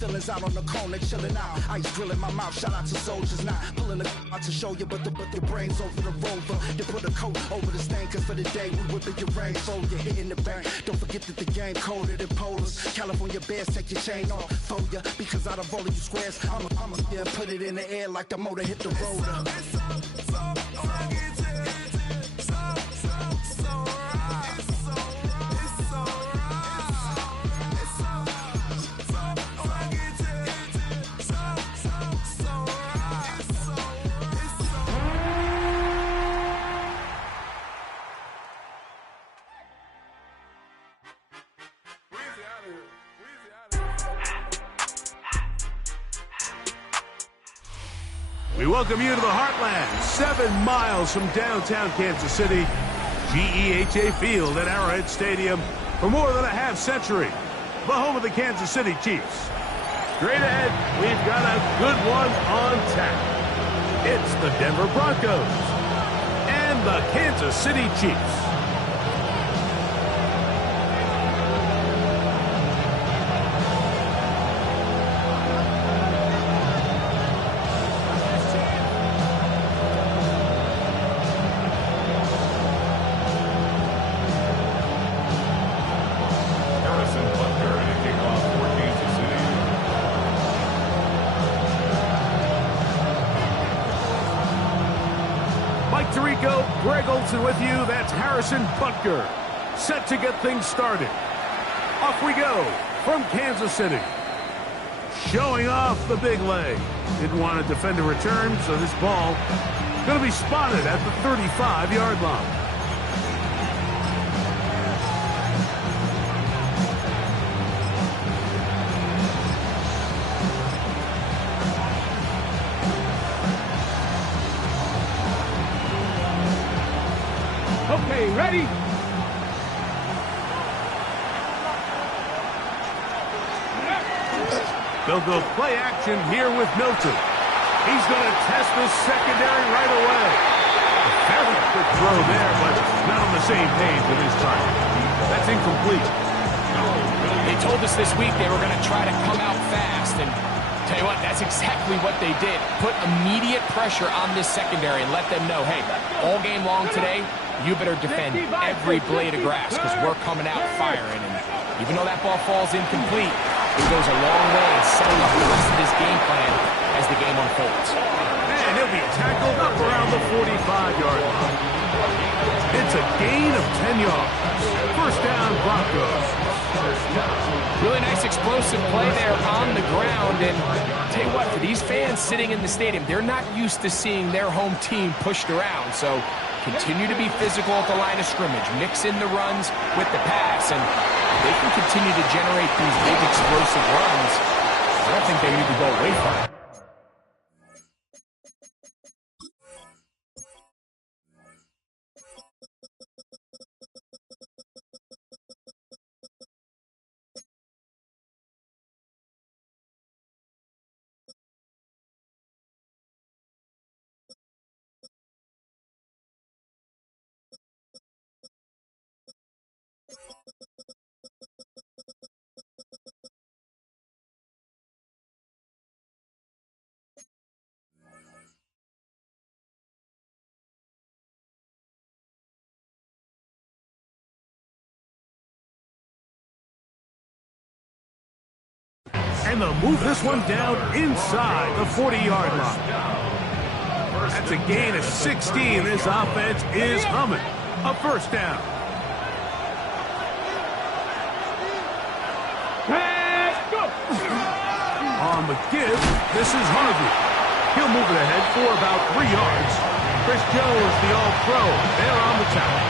Feelings out on the corner, chilling out. Ice drilling my mouth. Shout out to soldiers, not pulling the out to show you, but your brains over the rover. You put a coat over the stain, cause for the day we whipping your rain. So you're hitting the bank. Don't forget that the game colder than polars. California bears, take your chain off for ya. Because out of all of you squares, I'ma yeah, put it in the air like the motor hit the rotor. We welcome you to the Heartland, 7 miles from downtown Kansas City, GEHA Field at Arrowhead Stadium for more than a half-century, the home of the Kansas City Chiefs. Straight ahead, we've got a good one on tap. It's the Denver Broncos and the Kansas City Chiefs. Greg Olson with you. That's Harrison Butker, set to get things started. Off we go from Kansas City. Showing off the big leg. Didn't want to defend a return, so this ball going to be spotted at the 35-yard line. Okay, ready? They'll go play action here with Milton. He's going to test this secondary right away. A fairly quick throw there, but not on the same page with his target. That's incomplete. They told us this week they were going to try to come out fast, and tell you what, that's exactly what they did. Put immediate pressure on this secondary and let them know, hey, all game long today, you better defend every blade of grass because we're coming out firing. And even though that ball falls incomplete, it goes a long way in setting up the rest of this game plan as the game unfolds. And he'll be tackled up around the 45-yard line. It's a gain of 10 yards. First down, Broncos. Really nice explosive play there on the ground. And tell you what, for these fans sitting in the stadium, they're not used to seeing their home team pushed around. So continue to be physical at the line of scrimmage. Mix in the runs with the pass, and they can continue to generate these big explosive runs. I don't think they need to go away from it. And they'll move this one down inside the 40-yard line. That's a gain of 16. This offense is humming. A first down. On the give, this is Harvey. He'll move it ahead for about 3 yards. Chris Jones, the all-pro, there on the tackle.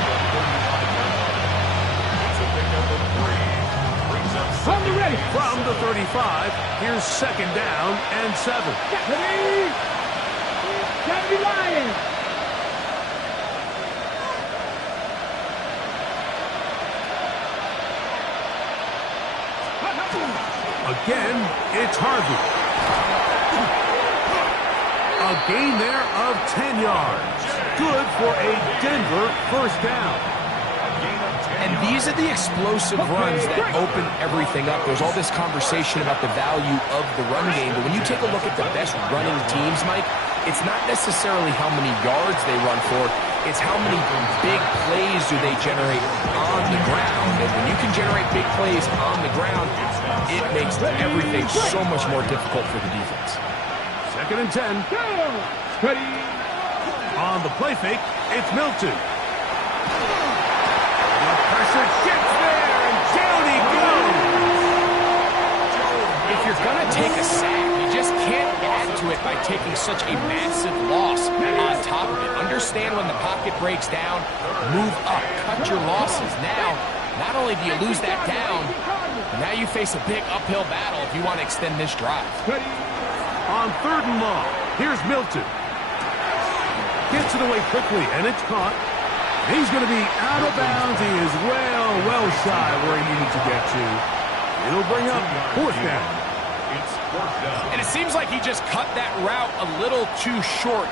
From the 35, here's second down and 7. Ready? Deputy Lions. Again, it's Harvey. A gain there of 10 yards. Good for a Denver first down. And these are the explosive runs that open everything up. There's all this conversation about the value of the run game, but when you take a look at the best running teams, Mike, it's not necessarily how many yards they run for, it's how many big plays do they generate on the ground. And when you can generate big plays on the ground, it makes everything so much more difficult for the defense. 2nd and 10. Ready. On the play fake, it's Milton. The pressure gets there, and down he goes. If you're going to take a sack, you just can't add to it by taking such a massive loss on top of it. Understand when the pocket breaks down, move up, cut your losses. Now, not only do you lose that down, now you face a big uphill battle if you want to extend this drive. On 3rd and long, here's Milton. Gets it away quickly, and it's caught. He's going to be out of bounds. He is well shy where he needed to get to. It'll bring up 4th down. And it seems like he just cut that route a little too short.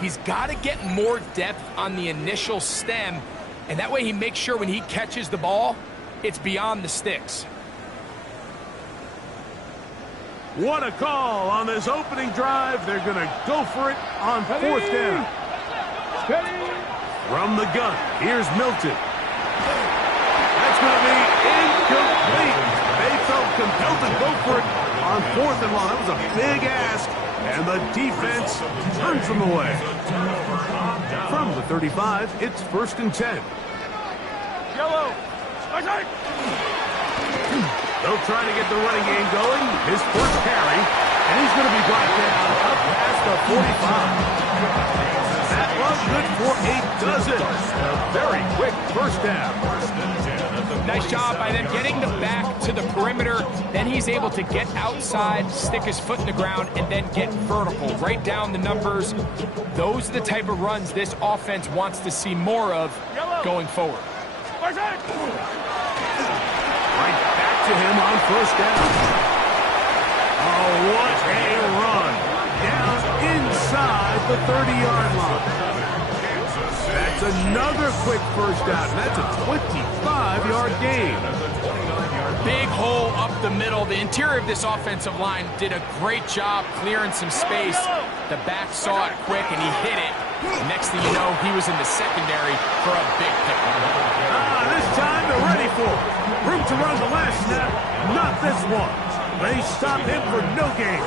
He's got to get more depth on the initial stem, and that way he makes sure when he catches the ball, it's beyond the sticks. What a call on this opening drive. They're going to go for it on 4th down. From the gun, here's Milton. That's going to be incomplete. They felt compelled to go for it on 4th and long. That was a big ask, and the defense turns them away. From the 35, it's 1st and 10. Yellow. They'll try to get the running game going. His first carry, and he's going to be brought down up past the 45. That was good for a dozen. A very quick first down. Nice job by them getting the back to the perimeter. Then he's able to get outside, stick his foot in the ground, and then get vertical. Write down the numbers. Those are the type of runs this offense wants to see more of going forward. Right back to him on first down. Oh, what a run. Down inside the 30-yard line. That's another quick first down. That's a 25-yard gain. Big hole up the middle. The interior of this offensive line did a great job clearing some space. The back saw it quick, and he hit it. Next thing you know, he was in the secondary for a big pick. This time they're ready for it. Room to run the last snap. Not this one. They stop him for no gain.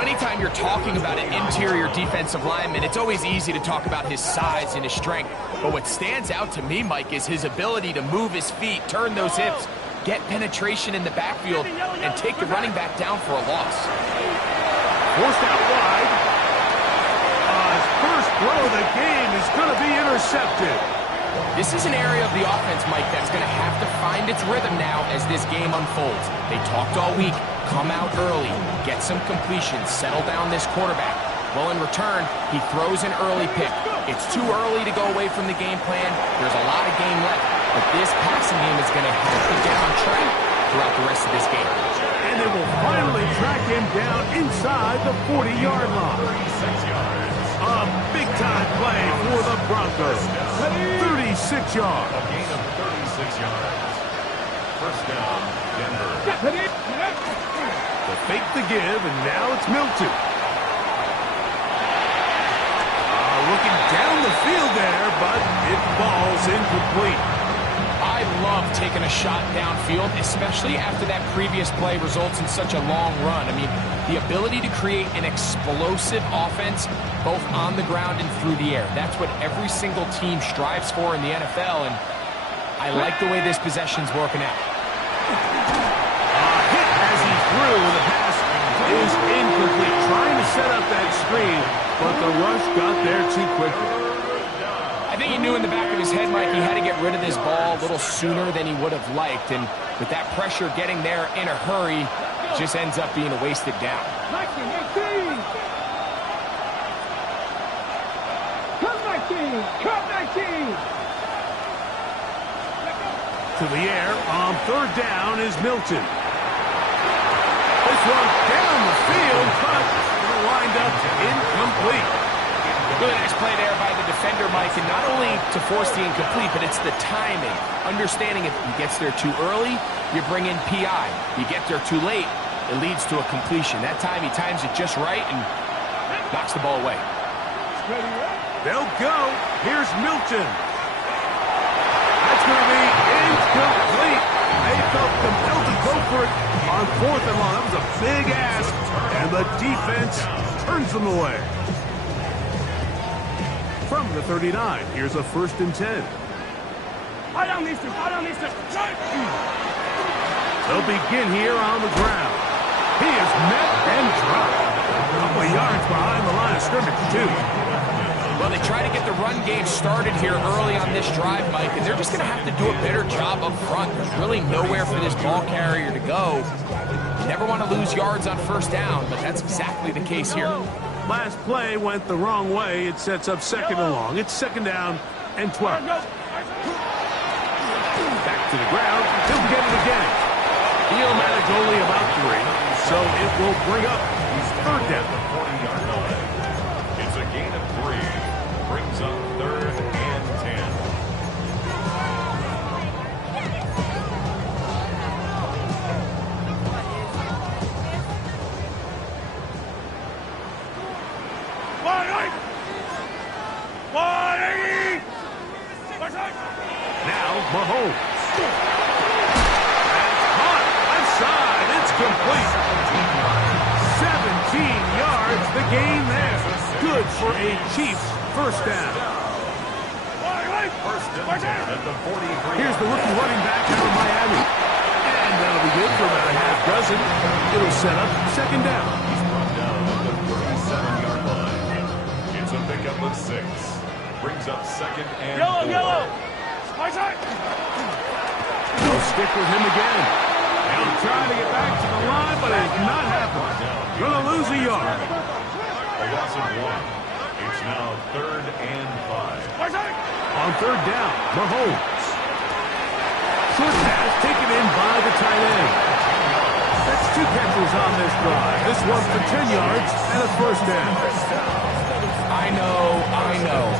Anytime you're talking about an interior defensive lineman, it's always easy to talk about his size and his strength. But what stands out to me, Mike, is his ability to move his feet, turn those hips, get penetration in the backfield, and take the running back down for a loss. Forced out wide. His first throw of the game is going to be intercepted. This is an area of the offense, Mike, that's going to have to find its rhythm now as this game unfolds. They talked all week. Come out early, get some completions, settle down this quarterback. Well, in return, he throws an early pick. It's too early to go away from the game plan. There's a lot of game left, but this passing game is going to have to get on track throughout the rest of this game. And they will finally track him down inside the 40-yard line. A big-time play for the Broncos. 36 yards. A gain of 36 yards. First down, Denver. The fake the give, and now it's Milton. Looking down the field there, but it falls incomplete. I love taking a shot downfield, especially after that previous play results in such a long run. I mean, the ability to create an explosive offense, both on the ground and through the air. That's what every single team strives for in the NFL, and I like the way this possession's working out. Hit as he threw, the pass is incomplete. Trying to set up that screen, but the rush got there too quickly. I think he knew in the back of his head, Mike, he had to get rid of this ball a little sooner than he would have liked. And with that pressure getting there in a hurry, it just ends up being a wasted down. To the air on third down is Milton. This one down the field, but lined up incomplete. Really nice play there by the defender, Mike, and not only to force the incomplete, but it's the timing. Understanding if he gets there too early, you bring in PI. You get there too late, it leads to a completion. That time he times it just right and knocks the ball away. They'll go. Here's Milton. That's going to be incomplete. They felt compelled to go for it on fourth and long. That was a big ask, and the defense turns them away. From the 39, here's a 1st and 10. They'll begin here on the ground. He is met and dropped. A couple of yards behind the line of scrimmage, too. Well, they try to get the run game started here early on this drive, Mike, and they're just going to have to do a better job up front. There's really nowhere for this ball carrier to go. You never want to lose yards on first down, but that's exactly the case here. Last play went the wrong way. It sets up 2nd and long. It's 2nd down and 12. Back to the ground. He'll get it again. He'll manage only about 3, so it will bring up 3rd down. 40-yard line. It's a gain of 3. Brings up 3rd and 10. Now Mahomes. That's caught. Left side. It's complete. 17 yards. The gain there. Good for a Chiefs first down. First and 10 at the 43. Here's the rookie running back out of Miami. And And that'll be good for about a half dozen. It'll set up second down. He's brought down at the 37-yard line. It's a pickup of 6. Brings up second and 4. Yellow. My side. They'll stick with him again. They'll try to get back to the line, but it's not happening. Gonna lose a yard. A loss of 1. It's now third and 5. My side. On third down, Mahomes. Short pass taken in by the tight end. That's 2 catches on this drive. This one for 10 yards and a first down. I know,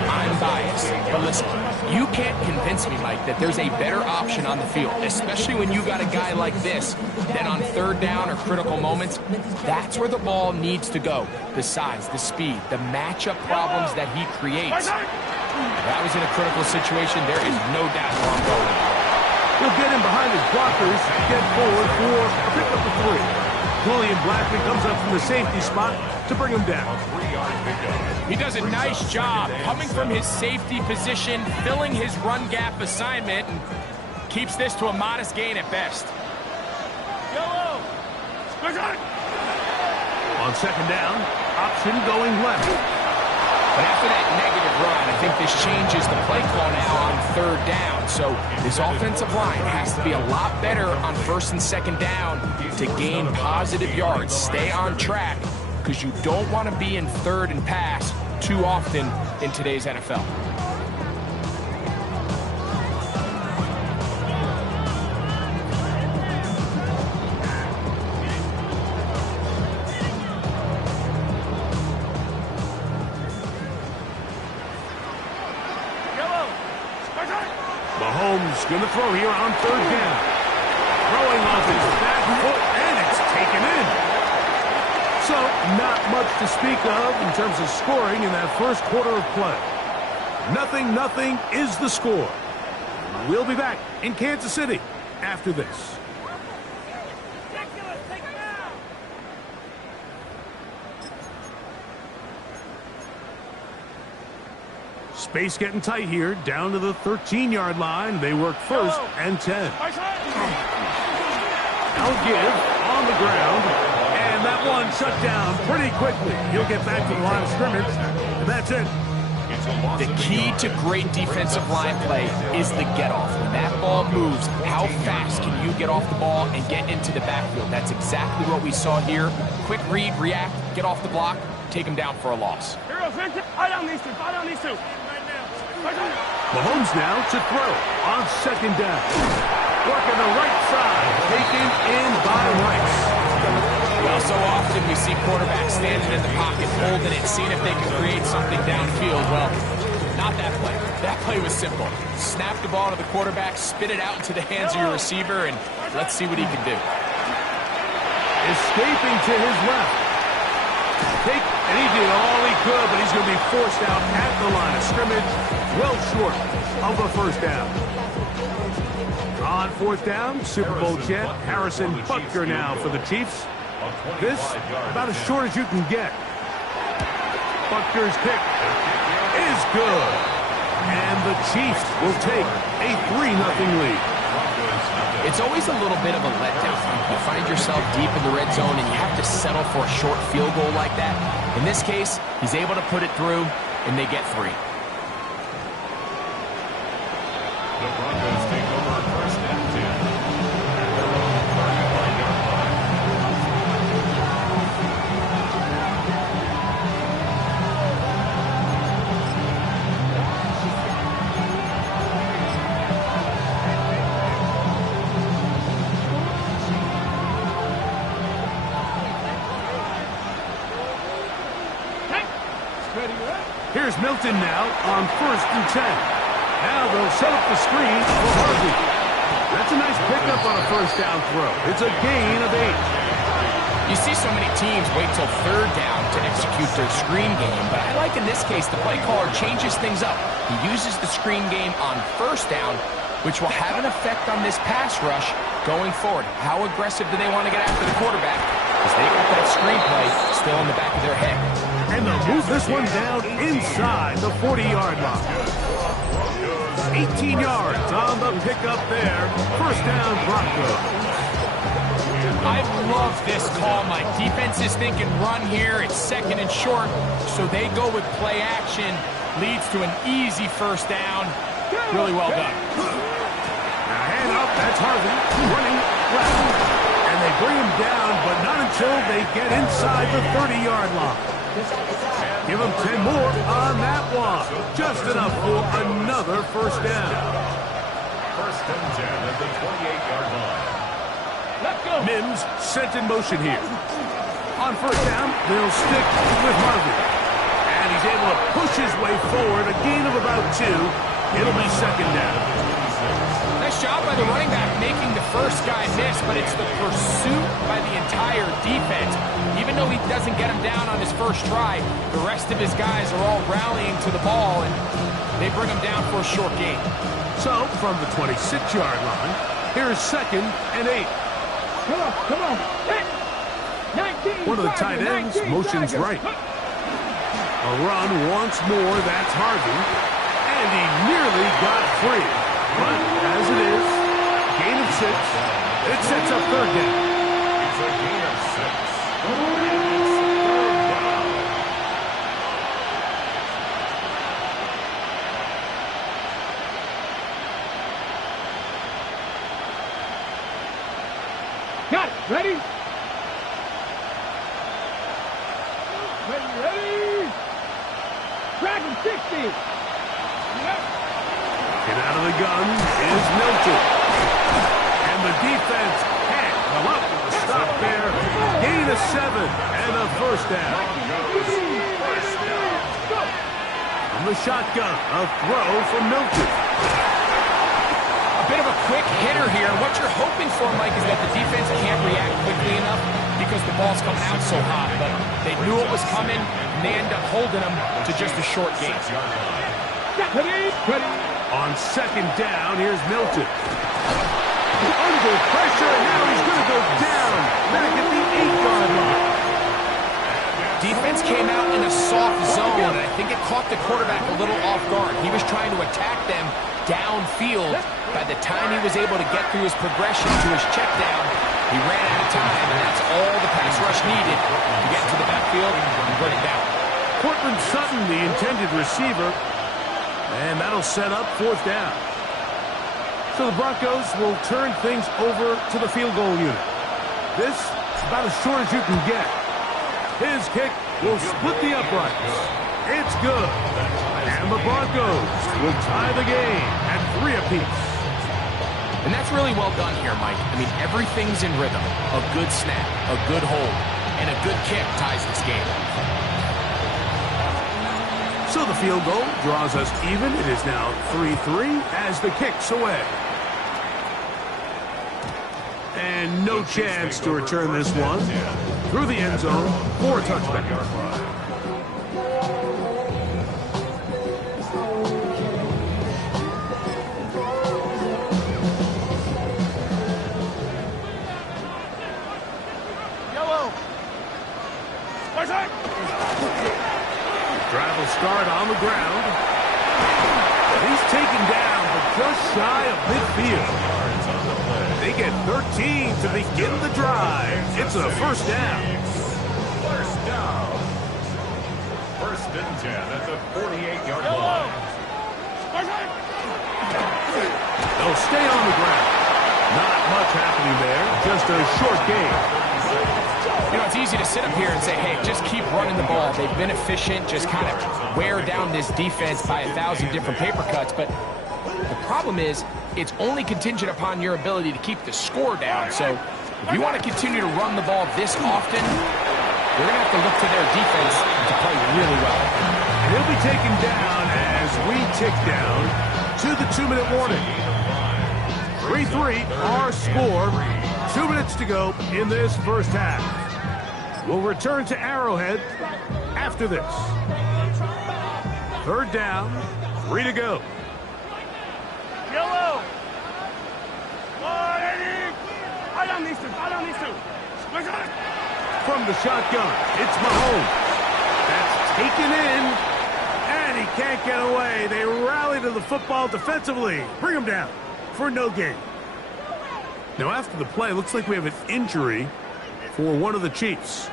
I'm biased. But listen, you can't convince me, Mike, that there's a better option on the field, especially when you got a guy like this, that on third down or critical moments, that's where the ball needs to go. The size, the speed, the matchup problems that he creates. If that was in a critical situation, there is no doubt where I'm going. He'll get him behind his blockers, get forward for a pickup of 3. William Blackman comes up from the safety spot to bring him down. He does a nice job coming from his safety position, filling his run gap assignment, and keeps this to a modest gain at best. On second down, option going left. But after that negative run, I think this changes the play call now on third down. So this offensive line has to be a lot better on first and second down to gain positive yards. Stay on track, because you don't want to be in third and pass too often in today's NFL. Mahomes going to throw here on third down. Throwing off his back foot, and it's taken in. So, not much to speak of in terms of scoring in that first quarter of play. 0-0 is the score. We'll be back in Kansas City after this. Space getting tight here, down to the 13-yard line. They work first and 10. Now give on the ground, and that one shut down pretty quickly. He'll get back to the line of scrimmage, and that's it. The key to great defensive line play is the get-off. When that ball moves, how fast can you get off the ball and get into the backfield? That's exactly what we saw here. Quick read, react, get off the block, take him down for a loss. Eye down these two. Mahomes now to throw on second down. Working the right side, taken in by Rice. Well, so often we see quarterbacks standing in the pocket, holding it, seeing if they can create something downfield. Well, not that play. That play was simple. Snap the ball to the quarterback, spit it out into the hands of your receiver, and let's see what he can do. Escaping to his left. And he did all he could, but he's going to be forced out at the line of scrimmage, well short of a first down. On fourth down, Super Bowl champ Harrison Butker now for the Chiefs. This, about as short as you can get. Butker's kick is good. And the Chiefs will take a 3-0 lead. It's always a little bit of a letdown. You find yourself deep in the red zone and you have to settle for a short field goal like that. In this case, he's able to put it through, and they get 3. The Broncos take over first and 10. At their own 35-yard line. Here's Milton now on first and 10. Now they'll set up the screen for Harvey. That's a nice pickup on a first down throw. It's a gain of 8. You see so many teams wait till third down to execute their screen game, but I like in this case the play caller changes things up. He uses the screen game on first down, which will have an effect on this pass rush going forward. How aggressive do they want to get after the quarterback? Because they got that screen play still in the back of their head. And they'll move this one down inside the 40-yard line. 18 yards on the pickup there. First down, Broncos. I love this call, Mike. Defense is thinking run here. It's second and short, so they go with play action. Leads to an easy first down. Really well done. Now hand up, that's Harvey running left. And they bring him down, but not until they get inside the 30-yard line. Give him 10 more on that one. Just enough for another first down. First and 10 at the 28-yard line. Let's go. Mims sent in motion here. On first down, they'll stick with Harvey. And he's able to push his way forward, a gain of about 2. It'll be second down. Nice job by the running back making the first guy miss, but it's the pursuit by the entire defense. Even though he doesn't get him down on his first try, the rest of his guys are all rallying to the ball, and they bring him down for a short gain. So, from the 26-yard line, here's second and 8. Come on. 19. One of the tight ends motions right. A run once more, that's Harvey. And he nearly got free. But as it is, gain of 6. It sets up third down. It's a gain of 6. And it's third down. Got it. Ready? Ready. Dragon 60. Get out of the gun is Milton. And the defense can't come up with a stop there. Gain of 7 and a first down. From the shotgun, a throw from Milton. A bit of a quick hitter here. What you're hoping for, Mike, is that the defense can't react quickly enough because the ball's coming out so hot. But they knew it was coming, and they end up holding them to just a short gain. Ready. On second down, here's Milton. Under pressure, and now he's going to go down back at the 8-yard line. Defense came out in a soft zone, and I think it caught the quarterback a little off guard. He was trying to attack them downfield. By the time he was able to get through his progression to his check down, he ran out of time, and that's all the pass rush needed to get to the backfield and bring it down. Cortland Sutton, the intended receiver, and that'll set up fourth down. So the Broncos will turn things over to the field goal unit. This is about as short as you can get. His kick will split the uprights. It's good. And the Broncos will tie the game at 3 apiece. And that's really well done here, Mike. I mean, everything's in rhythm. A good snap, a good hold, and a good kick ties this game. So the field goal draws us even. It is now 3-3 as the kick's away. And no chance to return this one through the end zone for a touchback. Yellow. Drive will start on the ground. He's taken down, but just shy of midfield. They get 13 to begin the drive. It's a first down. First down. First and 10 at the 48-yard line. They'll stay on the ground. Not much happening there. Just a short game. You know, it's easy to sit up here and say, hey, just keep running the ball. They've been efficient, just kind of wear down this defense by 1,000 different paper cuts. But the problem is, it's only contingent upon your ability to keep the score down. So if you want to continue to run the ball this often, you're going to have to look to their defense to play really well. And he'll be taken down as we tick down to the 2-minute warning. 3-3, our score. 2 minutes to go in this first half. We'll return to Arrowhead after this. Third down, 3 to go. Yellow. Eye on these two. From the shotgun, it's Mahomes. That's taken in, and he can't get away. They rally to the football defensively. Bring him down for no gain. Now, after the play, looks like we have an injury for one of the Chiefs.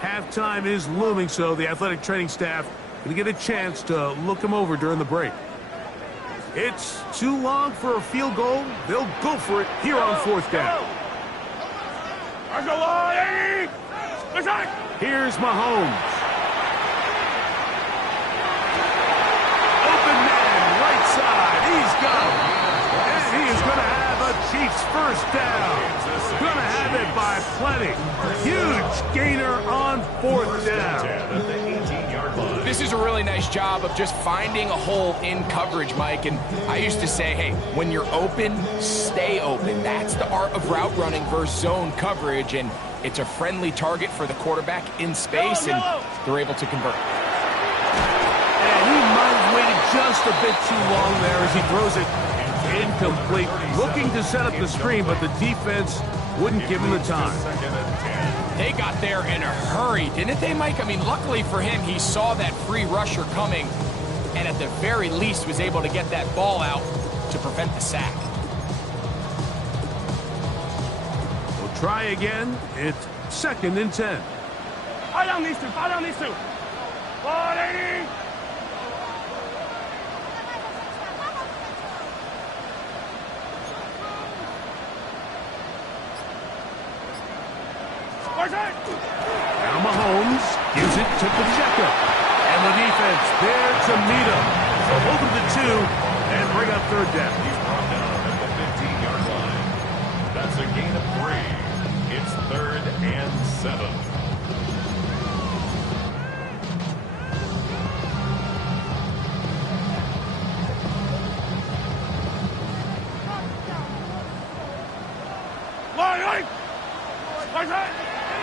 Halftime is looming, so the athletic training staff going to get a chance to look him over during the break. It's too long for a field goal. They'll go for it here on fourth down. Here's Mahomes. Open man, right side. He's got him. And he is going to have a Chiefs first down. Going to have it by plenty. Huge gainer on fourth down. This is a really nice job of just finding a hole in coverage, Mike. And I used to say, hey, when you're open, stay open. That's the art of route running versus zone coverage. And it's a friendly target for the quarterback in space, and they're able to convert. And he might have waited just a bit too long there as he throws it incomplete. Looking to set up the screen, but the defense wouldn't give him the time. They got there in a hurry, didn't they, Mike? I mean, luckily for him, he saw that free rusher coming, and at the very least was able to get that ball out to prevent the sack. We'll try again. It's 2nd and 10. Fire down these two. Fire down these two. 180. Now Mahomes gives it to Pacheco. And the defense there to meet him. So hold him to 2 and bring up third down. He's brought down at the 15-yard line. That's a gain of 3. It's 3rd and 7.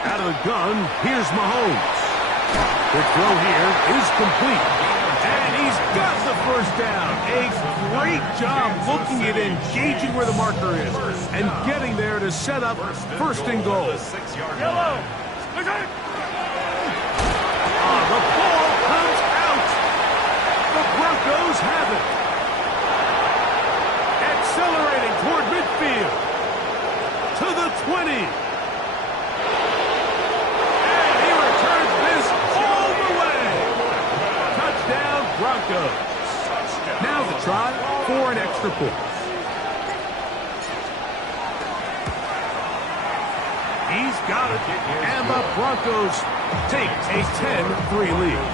Out of the gun, here's Mahomes. The throw here is complete. And he's got the first down. A great job looking at engaging where the marker is and getting there to set up 1st and goal. Yellow. The ball comes out. The Broncos have it. Accelerating toward midfield. To the 20. Broncos. Now the try for an extra point. He's got it. And the Broncos take a 10-3 lead.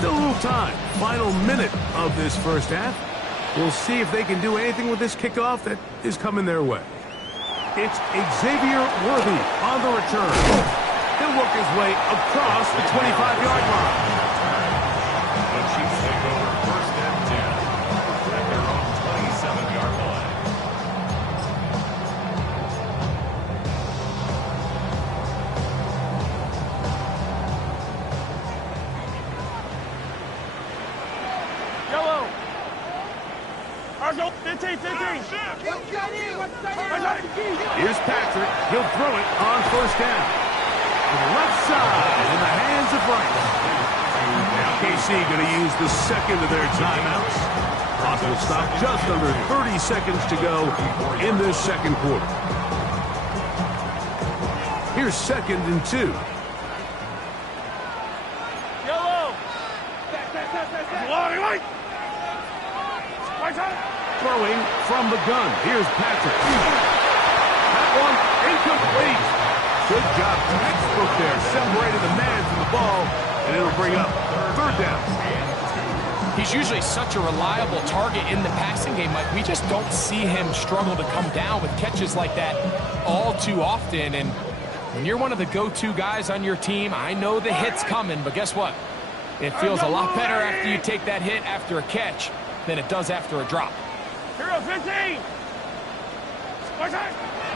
Still a little time. Final minute of this first half. We'll see if they can do anything with this kickoff that is coming their way. It's Xavier Worthy on the return. He'll work his way across the 25-yard line. The Chiefs take over 1st and 10 at their own 27-yard line. Yellow. Arsenal, 15. Here's Patrick. He'll throw it on 1st down. To the left side in the hands of Rice. Now KC going to use the 2nd of their timeouts. Clock will stop just under 30 seconds to go in this 2nd quarter. Here's 2nd and 2. Yellow. Throwing from the gun. Here's Patrick. That one incomplete. Good job. Textbook there. Separated the man from the ball, and it'll bring up 3rd down. He's usually such a reliable target in the passing game, Mike. We just don't see him struggle to come down with catches like that all too often. And when you're one of the go-to guys on your team, I know the hit's coming, but guess what? It feels a lot better after you take that hit after a catch than it does after a drop. 15.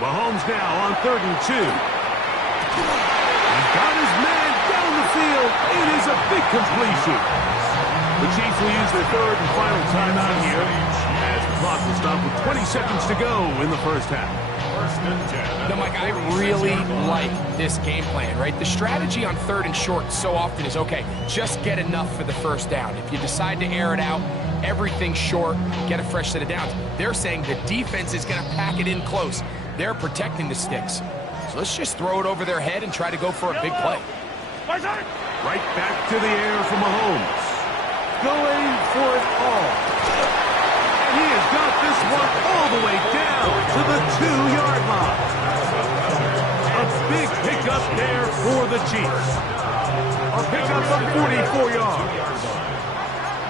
Mahomes now on 3rd and 2. He's got his man down the field. It is a big completion. The Chiefs will use their third and final timeout here, as the clock will stop with 20 seconds to go in the first half. Now, Mike, I really like this game plan, right? The strategy on third and short so often is, okay, just get enough for the first down. If you decide to air it out, everything short, get a fresh set of downs. They're saying the defense is going to pack it in close. They're protecting the sticks. So let's just throw it over their head and try to go for a big play. Right back to the air for Mahomes. Going for it all. And he has got this one all the way down to the 2-yard line. A big pickup there for the Chiefs. A pickup of 44 yards.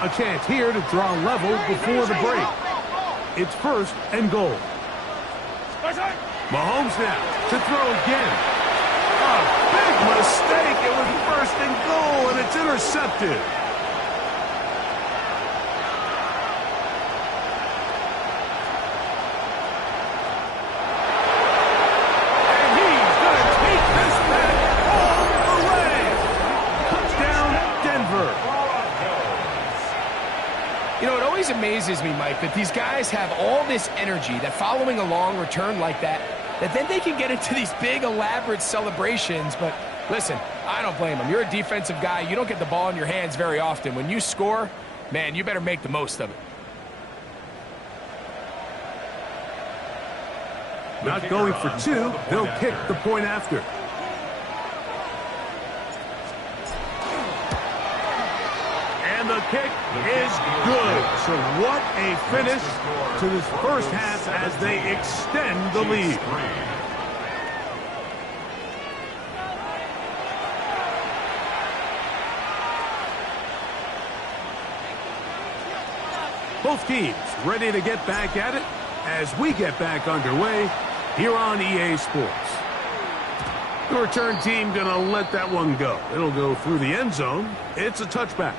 A chance here to draw level before the break. It's first and goal. Mahomes now to throw again. A big mistake. It was first and goal, and it's intercepted. And he's going to take this back all the way. Touchdown, Denver. You know, it always amazes me, Mike, that these guys have all this energy, that following a long return like that then they can get into these big, elaborate celebrations. But listen, I don't blame them. You're a defensive guy. You don't get the ball in your hands very often. When you score, man, you better make the most of it. Not going for two. They'll kick the point after. And the kick is good. So what a finish to this first half as they extend the lead. Both teams ready to get back at it as we get back underway here on EA Sports. The return team gonna let that one go. It'll go through the end zone. It's a touchback.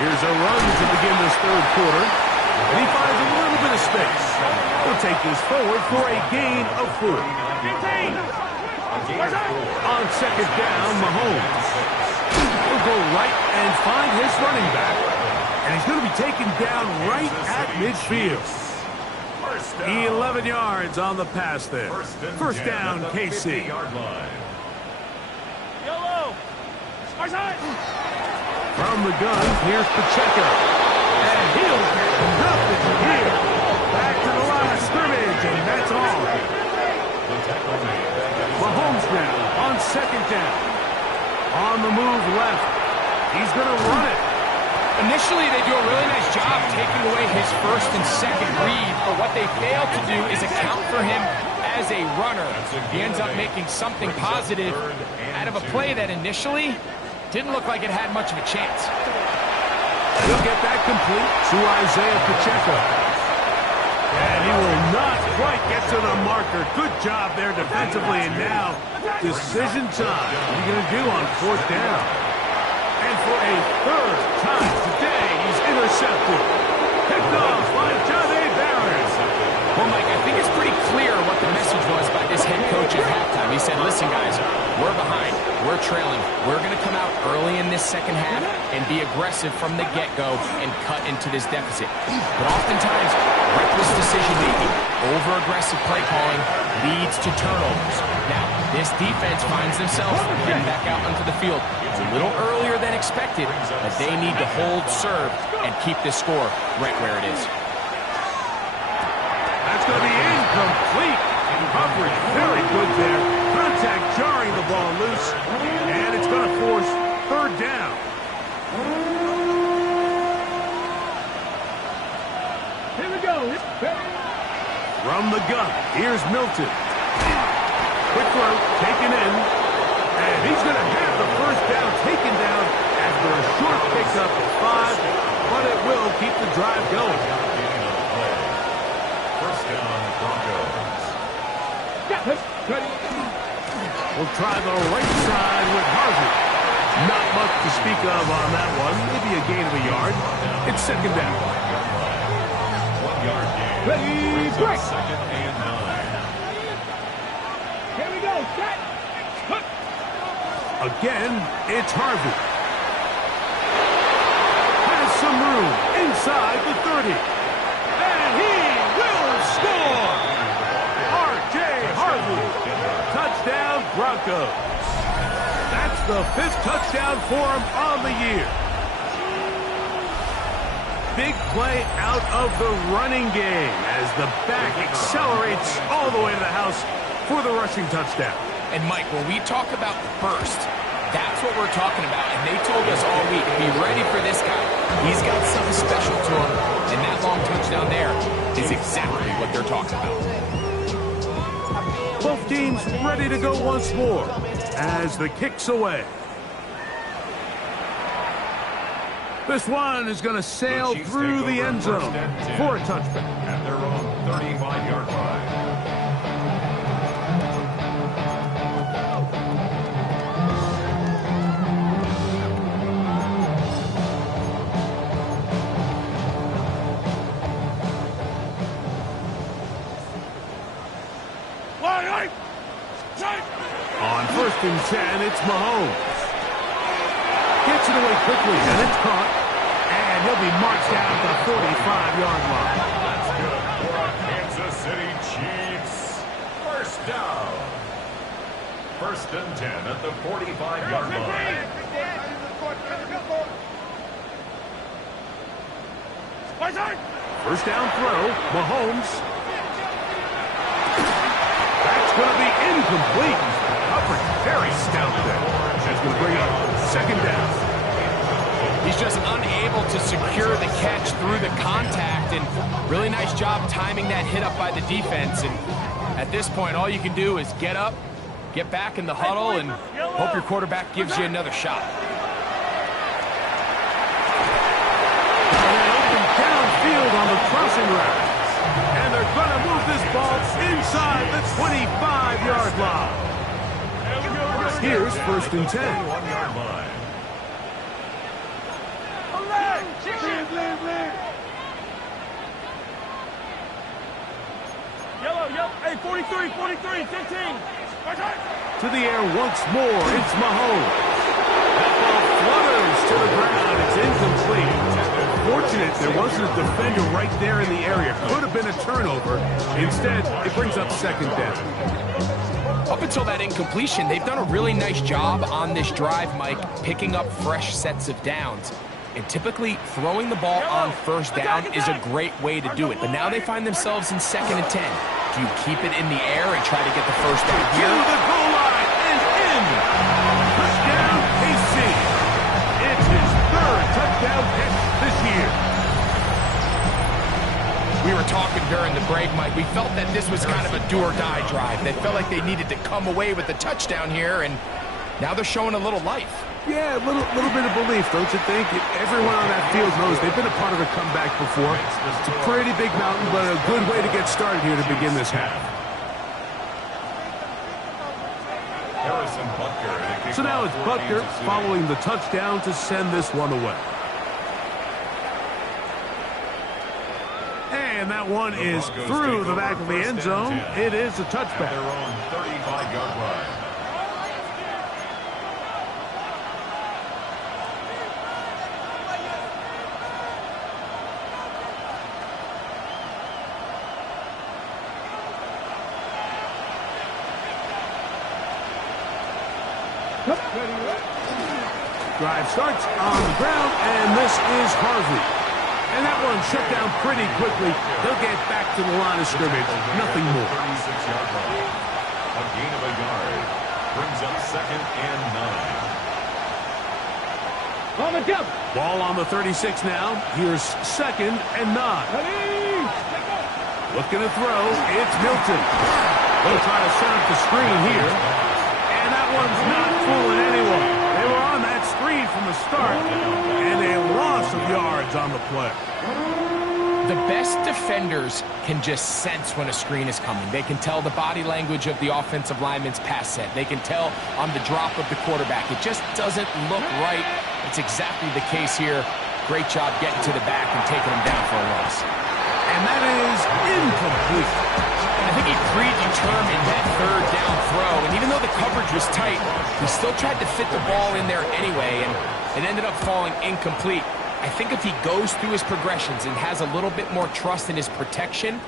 Here's a run to begin this third quarter. And he finds a little bit of space. He'll take this forward for a gain of 4. On second down, Mahomes. He'll go right and find his running back. And he's going to be taken down right at midfield. 11 yards on the pass there. First down, KC. From the gun, here's Pacheco. And he'll get nothing here. Back to the line of scrimmage, and that's all. Mahomes now on second down. On the move left. He's going to run it. Initially, they do a really nice job taking away his first and second read, but what they fail to do is account for him as a runner. He ends up making something positive out of a play that initially didn't look like it had much of a chance. He'll get that complete to Isaiah Pacheco. And he will not quite get to the marker. Good job there defensively, and now decision time. What are you going to do on fourth down? And for a third time today, he's intercepted. Picked off by Johnny Barrett. Well, Mike, I think it's pretty clear what the message was by this head coach at halftime. He said, listen, guys, we're behind. We're trailing. We're going to come out early in this second half and be aggressive from the get-go and cut into this deficit. But oftentimes, reckless decision-making, over-aggressive play calling leads to turnovers. Now, this defense finds themselves getting back out onto the field a little earlier than expected, but they need to hold serve and keep this score right where it is. That's going to be incomplete. Coverage very good there. Contact jarring the ball loose. And it's going to force third down. Here we go. From the gun, here's Milton. Quick throw, taken in. And And he's going to have the first down taken down after a short pickup of 5, but it will keep the drive going. First down, Broncos. We'll try the right side with Harvey. Not much to speak of on that one. Maybe a gain of a yard. It's second down. 1 yard gain. Ready, break. Second and 9. Here we go. Set. Again, it's Harvey. Has some room inside the 30. And he will score! R.J. Harvey. Touchdown, Broncos. That's the 5th touchdown for him on the year. Big play out of the running game as the back accelerates all the way to the house for the rushing touchdown. And Mike, when we talk about burst, that's what we're talking about. And they told us all week, be ready for this guy. He's got something special to him. And that long touchdown there is exactly what they're talking about. Both teams ready to go once more as the kick's away. This one is going to sail through the end zone for a touchdown. At their own 35-yard line. On 1st and 10, it's Mahomes. Gets it away quickly, and it's caught. And he'll be marched down at the 45-yard line. That's good for our Kansas City Chiefs. First down. 1st and 10 at the 45-yard line. First down throw, Mahomes. That's going to be incomplete. Coverage very stout there. That's going to bring up second down. He's just unable to secure the catch through the contact, and really nice job timing that hit up by the defense. And at this point, all you can do is get up, get back in the huddle, and hope your quarterback gives you another shot. Downfield on the crossing route. And they're going to move this ball inside the 25-yard line. Here's 1st and 10. 1-yard line. Yellow. Hey, 43, 15. To the air once more. It's Mahomes. That ball flutters to the ground. It's incomplete. Fortunate there wasn't a defender right there in the area. Could have been a turnover. Instead, it brings up second down. Up until that incompletion, they've done a really nice job on this drive, Mike, picking up fresh sets of downs. And typically, throwing the ball on first down is a great way to do it. But now they find themselves in 2nd and 10. Do you keep it in the air and try to get the first down here? To the goal line and in. Touchdown, KC. It's his 3rd touchdown catch this year. We were talking during the break, Mike. We felt that this was kind of a do-or-die drive. They felt like they needed to come away with the touchdown here, and now they're showing a little life. Yeah, a little bit of belief, don't you think? Everyone on that field knows they've been a part of a comeback before. It's a pretty big mountain, but a good way to get started here to begin this half. So now it's Butker following the touchdown to send this one away. And that one is through the back of the end zone. It is a touchback. Their own 35-yard line. Drive starts on the ground, and this is Harvey. And that one shut down pretty quickly. They'll get back to the line of scrimmage. Nothing more. 36-yard line. A gain of a yard. Brings up 2nd and 9. On the jump. Ball on the 36 now. Here's 2nd and 9. Looking to throw. It's Milton. They'll try to set up the screen here. And that one's not fooling anyone. They were on that screen from the start, and a loss of yards on the play. The best defenders can just sense when a screen is coming. They can tell the body language of the offensive lineman's pass set. They can tell on the drop of the quarterback. It just doesn't look right. It's exactly the case here. Great job getting to the back and taking him down for a loss. And that is incomplete. I think he predetermined that third down throw, and even though the coverage was tight, he still tried to fit the ball in there anyway, and it ended up falling incomplete. I think if he goes through his progressions and has a little bit more trust in his protection,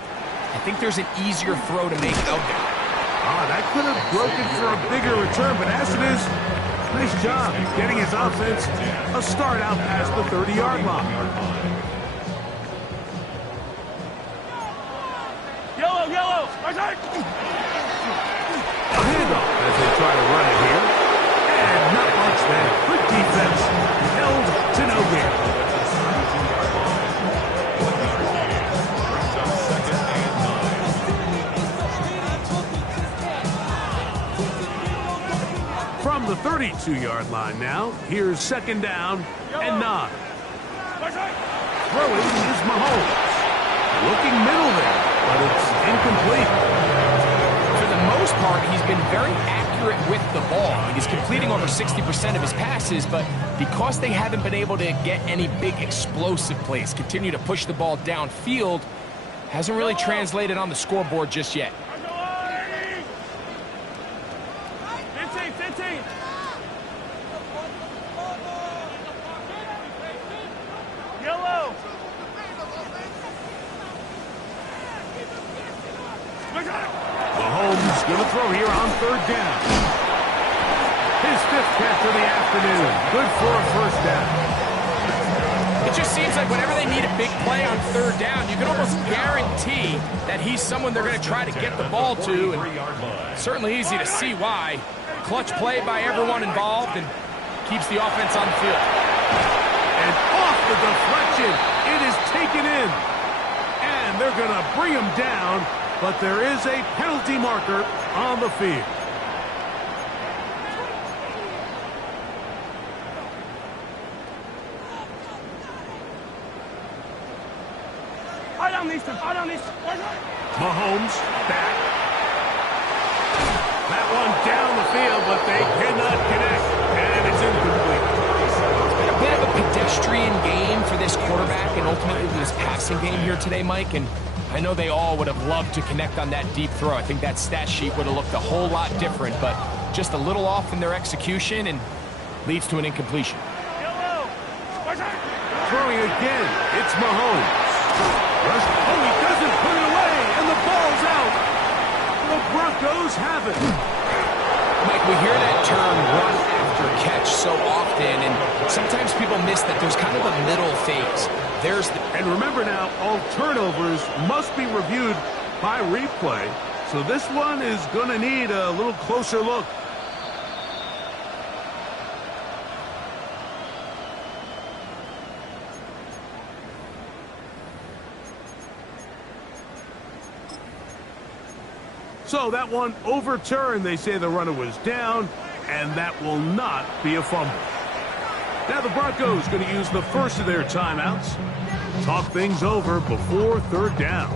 I think there's an easier throw to make out there. That could have broken for a bigger return, but as it is, nice job getting his offense a start out past the 30-yard line. Yellow! Right side! A handoff as they try to run it here. And not much there. Good defense. Held to no gain. From the 32-yard line now, here's second down and 9. Throwing is Mahomes. Looking middle there, but it's incomplete. For the most part, he's been very accurate with the ball. I mean, he's completing over 60% of his passes, but because they haven't been able to get any big explosive plays, continue to push the ball downfield, hasn't really translated on the scoreboard just yet. 15. Yellow! Mahomes going to throw here on third down. His 5th catch of the afternoon. Good for a first down. It just seems like whenever they need a big play on third down, you can almost guarantee that he's someone they're going to try to get the ball to. And certainly easy to see why. Clutch play by everyone involved and keeps the offense on the field. And off the deflection, it is taken in. And they're going to bring him down, but there is a penalty marker on the field. Fire down these two. Mahomes back. That one down the field, but they cannot connect, and it's incomplete. It's been a bit of a pedestrian game for this quarterback and ultimately this passing game here today, Mike, and I know they all would have loved to connect on that deep throw. I think that stat sheet would have looked a whole lot different, but just a little off in their execution and leads to an incompletion. Throwing again, it's Mahomes. Oh, he doesn't put it away, and the ball's out. The Broncos have it. Mike, we hear that term run after catch so often, and sometimes people miss that there's kind of a middle phase. And remember now, all turnovers must be reviewed by replay, so this one is going to need a little closer look. So that one overturned. They say the runner was down, and that will not be a fumble. Now the Broncos going to use the first of their timeouts. Talk things over before third down.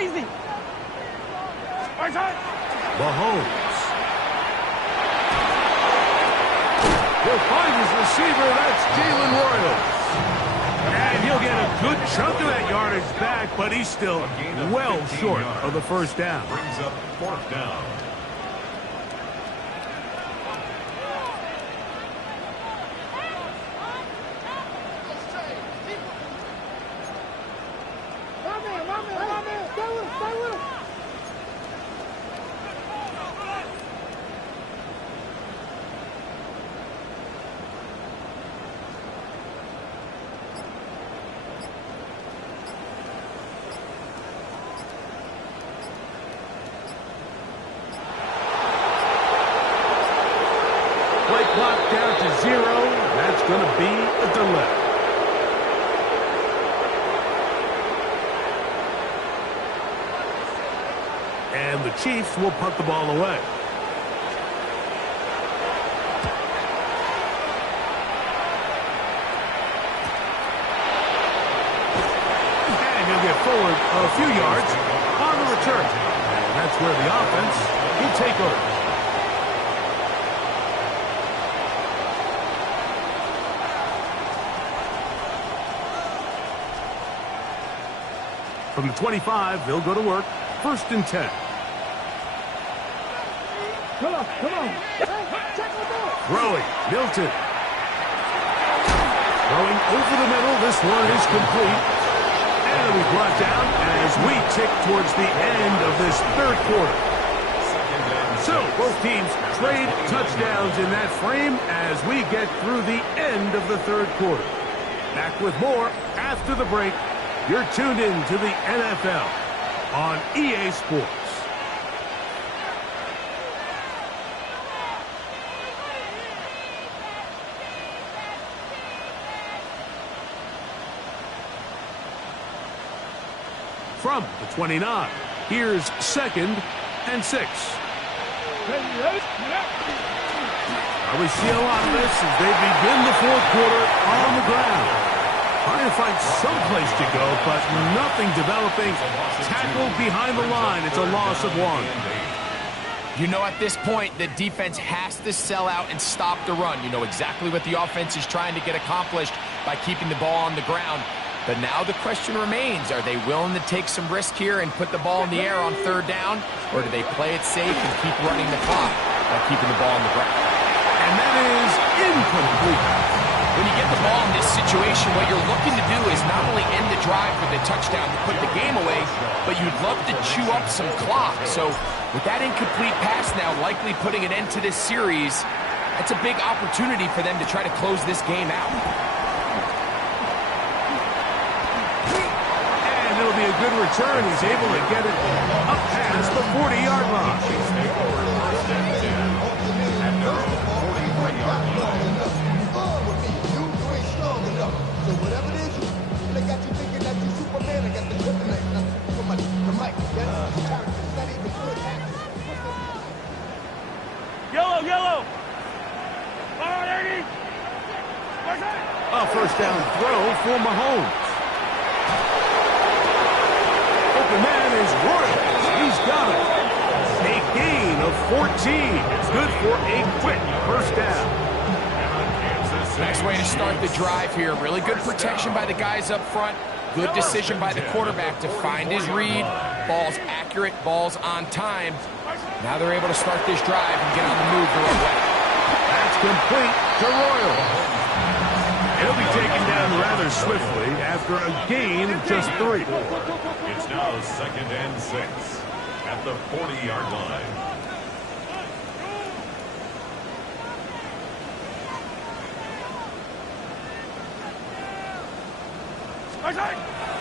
Easy. Right side. Mahomes. He'll find his receiver. That's Jalen Royals. And he'll get a good chunk of that yardage back, but he's still well short of the first down. Brings up 4th down. Play clock down to 0. That's it's going to be a delay. And the Chiefs will punt the ball away. And he'll get forward a few yards on the return. And that's where the offense will take over. From the 25, they'll go to work. 1st and 10. Come on. Throwing, Milton. Throwing over the middle. This one is complete. And it'll be brought down as we tick towards the end of this 3rd quarter. So, both teams trade touchdowns in that frame as we get through the end of the 3rd quarter. Back with more after the break. You're tuned in to the NFL on EA Sports. From the 29, here's 2nd and 6. Now we see a lot of this as they begin the 4th quarter on the ground. Trying to find some place to go, but nothing developing. Tackled behind the line. It's a loss of 1. You know, at this point, the defense has to sell out and stop the run. You know exactly what the offense is trying to get accomplished by keeping the ball on the ground. But now the question remains, are they willing to take some risk here and put the ball in the air on 3rd down? Or do they play it safe and keep running the clock by keeping the ball on the ground? And that is incomplete. When you get the ball in this situation, what you're looking to do is not only end the drive with a touchdown to put the game away, but you'd love to chew up some clock. So with that incomplete pass now likely putting an end to this series, that's a big opportunity for them to try to close this game out. And it'll be a good return. He's able to get it up past the 40-yard line. Yellow. A 1st down throw for Mahomes. Open man is Royals. He's got it. A gain of 14. It's good for a quick 1st down. Nice way to start the drive here. Really good protection by the guys up front. Good decision by the quarterback to find his read. Ball's accurate, ball's on time. Now they're able to start this drive and get on the move the right way. That's complete to Royal. He'll be taken down rather swiftly after a gain of just 3. It's now 2nd and 6 at the 40-yard line.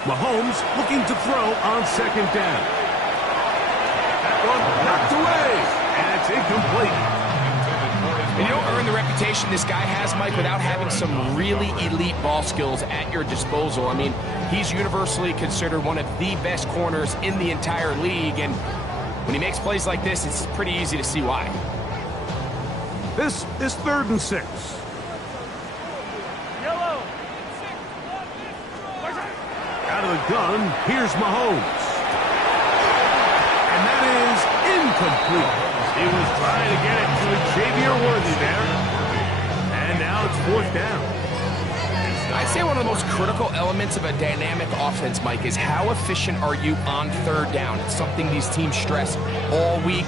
Mahomes looking to throw on 2nd down. That one knocked away, and it's incomplete. And you don't earn the reputation this guy has, Mike, without having some really elite ball skills at your disposal. I mean, he's universally considered one of the best corners in the entire league, and when he makes plays like this, it's pretty easy to see why. This is 3rd and 6. Out of the gun, here's Mahomes. And that is incomplete. He was trying to get it to Xavier Worthy there. And now it's 4th down. I'd say one of the most critical elements of a dynamic offense, Mike, is how efficient are you on 3rd down? It's something these teams stress all week.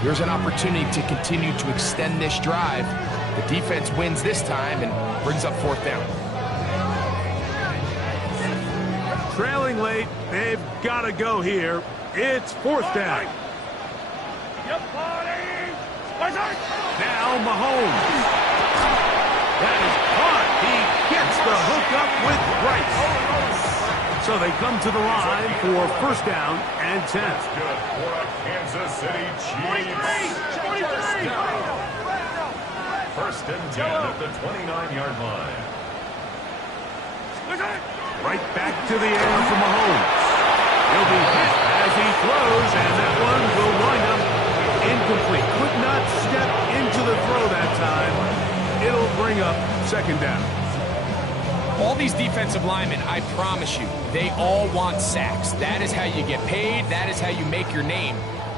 Here's an opportunity to continue to extend this drive. The defense wins this time and brings up 4th down. Trailing late, they've got to go here. It's 4th down. Now Mahomes. That is caught. He gets the hook up with Rice. So they come to the line for 1st down and 10. That's good for a Kansas City Chiefs. 43. First and 10 at the 29-yard line. Right back to the air for Mahomes. He'll be hit as he throws, and that one will wind up incomplete. Could not step into the throw that time. It'll bring up second down. All these defensive linemen, I promise you, they all want sacks. That is how you get paid. That is how you make your name.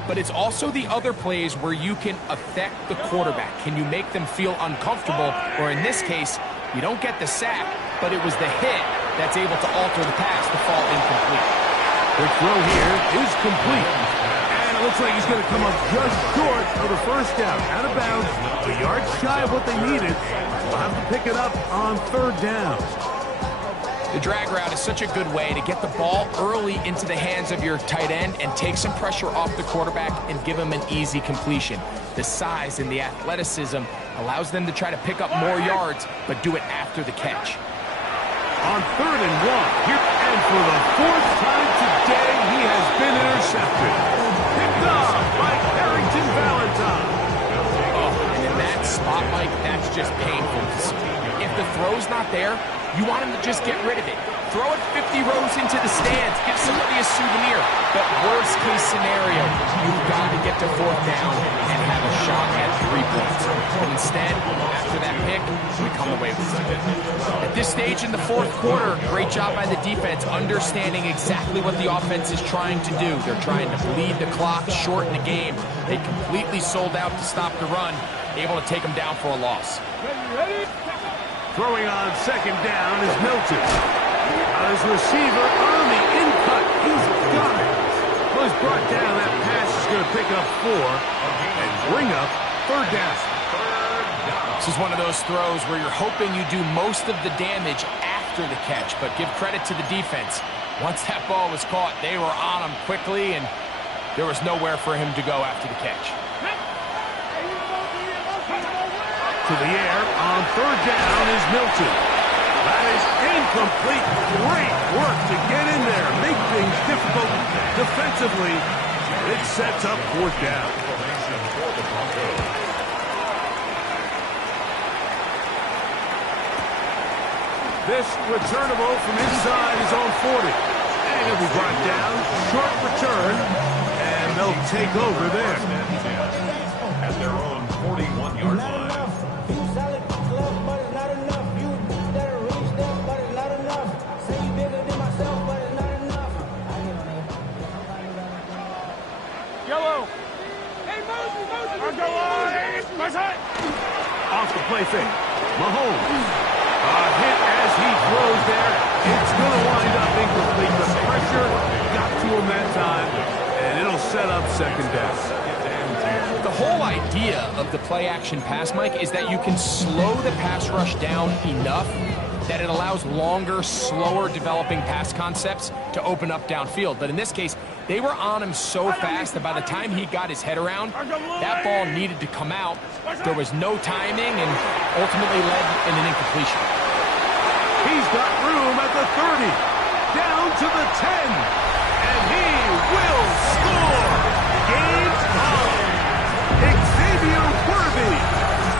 But it's also the other plays where you can affect the quarterback. Can you make them feel uncomfortable? Or in this case, you don't get the sack, but it was the hit that's able to alter the pass to fall incomplete. The throw here is complete. And it looks like he's going to come up just short of the first down. Out of bounds, a yard shy of what they needed. We'll have to pick it up on third down. The drag route is such a good way to get the ball early into the hands of your tight end and take some pressure off the quarterback and give him an easy completion. The size and the athleticism allows them to try to pick up more yards, but do it after the catch. On third and one, here, and for the fourth time today, he has been intercepted. Picked off by Harrington Valentine. Oh, and in that spot, Mike, that's just painful to see. If the throw's not there, you want him to just get rid of it. Throw it 50 rows into the stands. Give somebody a souvenir. But worst case scenario, you've got to get to fourth down and have a shot at 3 points. But instead, after that pick, we come away with something. At this stage in the fourth quarter, great job by the defense, understanding exactly what the offense is trying to do. They're trying to bleed the clock, shorten the game. They completely sold out to stop the run, able to take them down for a loss. Throwing on second down is Milton. His receiver on the in-cut. He's got it. Well, he's brought down. That pass is going to pick up 4 and bring up third down. This is one of those throws where you're hoping you do most of the damage after the catch, but give credit to the defense. Once that ball was caught, they were on him quickly, and there was nowhere for him to go after the catch. To the air on third down is Milton. That is incomplete. Great work to get in there. Make things difficult defensively. It sets up fourth down. This returnable from inside his own 40. And it'll be brought down. Short return. And they'll take over there. At their own 41-yard line. Yellow. Hey, Moses. Go on. My side. Off the play fake. Mahomes. Hit as he throws there. It's going to wind up incomplete. The pressure got to him that time, and it'll set up second down. The whole idea of the play-action pass, Mike, is that you can slow the pass rush down enough that it allows longer, slower developing pass concepts to open up downfield. But in this case, they were on him so fast that by the time he got his head around, that ball needed to come out. There was no timing and ultimately led in an incompletion. He's got room at the 30, down to the 10, and he will score. Game's on. Xavier Worthy,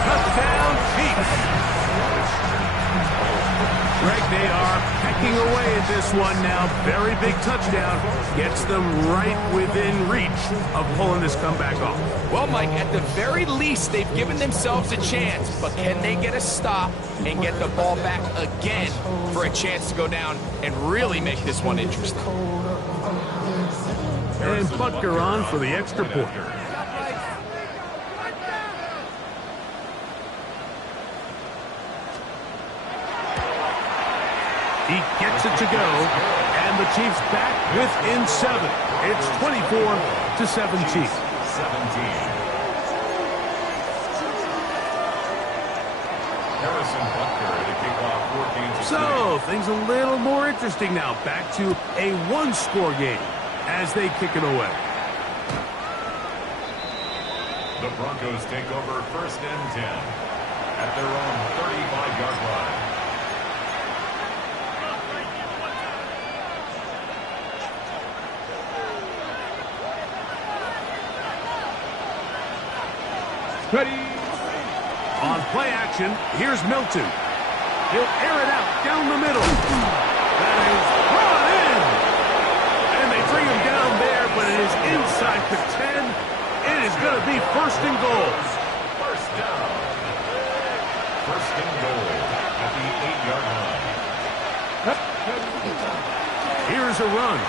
touchdown Chiefs. Greg, they are pecking away at this one now. Very big touchdown. Gets them right within reach of pulling this comeback off. Well, Mike, at the very least, they've given themselves a chance. But can they get a stop and get the ball back again for a chance to go down and really make this one interesting? And Butker on for the extra point. He gets it to go, and the Chiefs back within 7. It's 24-17. Harrison Butker to kick off 14. So, things a little more interesting now. Back to a one-score game as they kick it away. The Broncos take over first and 10 at their own 35-yard line. Ready. On play action, here's Milton. He'll air it out down the middle. That is brought in. And they bring him down there, but it is inside the 10. It is going to be first and goal. First down. First and goal at the 8-yard line. Here's a run.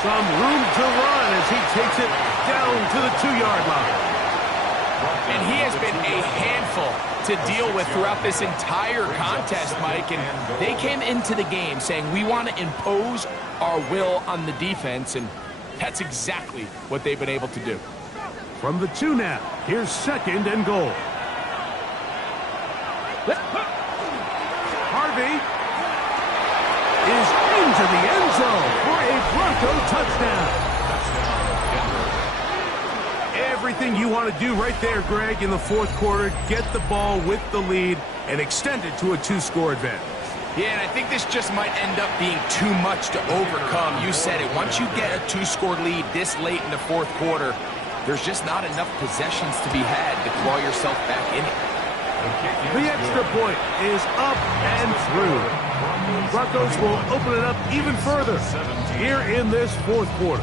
Some room to run as he takes it down to the 2-yard line. And he has been a handful to deal with throughout this entire contest, Mike. And they came into the game saying, we want to impose our will on the defense. And that's exactly what they've been able to do. From the 2 now, here's second and goal. Harvey is into the end zone for a Bronco touchdown. Everything you want to do right there, Greg, in the fourth quarter, get the ball with the lead and extend it to a 2-score advantage. Yeah, and I think this just might end up being too much to overcome. You said it. Once you get a 2-score lead this late in the fourth quarter, there's just not enough possessions to be had to claw yourself back in it. The extra point is up and through. Broncos will open it up even further here in this fourth quarter.